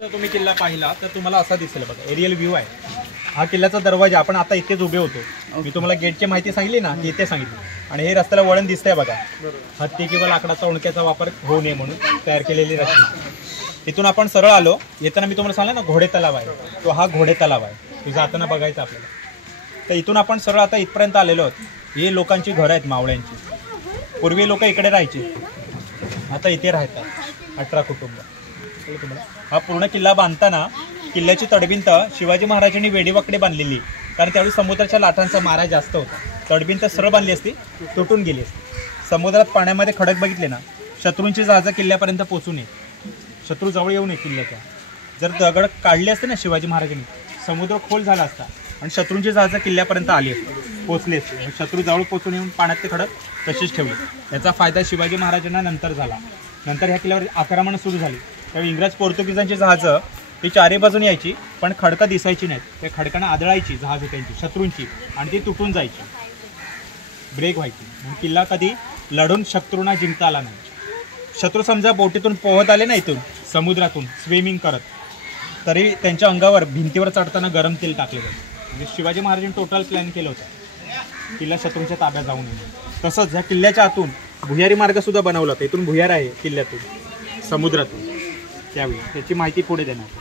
जर तुम्ही किल्ला पाहिला तर तुम्हाला असा दिसेल बघा, एरियल व्ह्यू आहे हा किल्ल्याचा दरवाजा. आपण आता इथेच उभे होतो. मी तुम्हाला गेटची माहिती सांगितली ना, की इथे सांगितली. आणि हे रस्त्याला वळण दिसतंय बघा, हत्ती किंवा लाकडाचा उणक्याचा वापर होऊ नये म्हणून तयार केलेली रचना. इथून आपण सरळ आलो. येताना मी तुम्हाला सांगितलं ना घोडे तलाव आहे, तो हा घोडे तलाव आहे. तो जाताना बघायचा आपल्याला. तर इथून आपण सरळ आता इथपर्यंत आलेलो आहोत. हे लोकांची घरं आहेत मावळ्यांची. पूर्वी लोक इकडे राहायचे, आता इथे राहतात 18 कुटुंब. हा पूर्ण किल्ला बांधताना किल्ल्याची तडभिंत शिवाजी महाराजांनी वेडीवाकडे बांधलेली, कारण त्यावेळी समुद्राच्या लाटांचा मारा जास्त होता. तडभिंत सरळ बांधली असती, तुटून गेली असती. समुद्रात पाण्यामध्ये खडक बघितले ना, शत्रूंची जहाजं किल्ल्यापर्यंत पोहोचू नये, शत्रू जवळ येऊ नये किल्ल्याच्या. जर दगड काढले असते ना शिवाजी महाराजांनी, समुद्र खोल झाला असता आणि शत्रूंची जहाजं किल्ल्यापर्यंत आली असती, पोहोचली असते. शत्रू जवळ पोहोचून येऊन पाण्यात ते खडक तशीच ठेवले. याचा फायदा शिवाजी महाराजांना नंतर झाला. नंतर ह्या किल्ल्यावर आक्रमणं सुरू झाली. त्यावेळी इंग्रज पोर्तुगीजांची जहाजं ती चारी बाजून यायची, पण खडकं दिसायची नाहीत. त्या खडकांना आदळायची जहाजं त्यांची, शत्रूंची, आणि ती तुटून जायची, ब्रेक व्हायची. म्हणून किल्ला कधी लढून शत्रूंना जिंकता आला नाही. शत्रू समजा बोटीतून पोहत आले ना इथून समुद्रातून स्विमिंग करत, तरी त्यांच्या अंगावर भिंतीवर चढताना गरम तेल टाकले जाते. म्हणजे शिवाजी महाराजांनी टोटल प्लॅन केलं होतं किल्ला शत्रूंच्या ताब्यात जाऊ नये. तसंच ह्या किल्ल्याच्या आतून भुयारी मार्ग सुद्धा बनवला होता. इथून भुयार आहे किल्ल्यातून समुद्रातून. त्यावेळी त्याची माहिती पुढे देणार.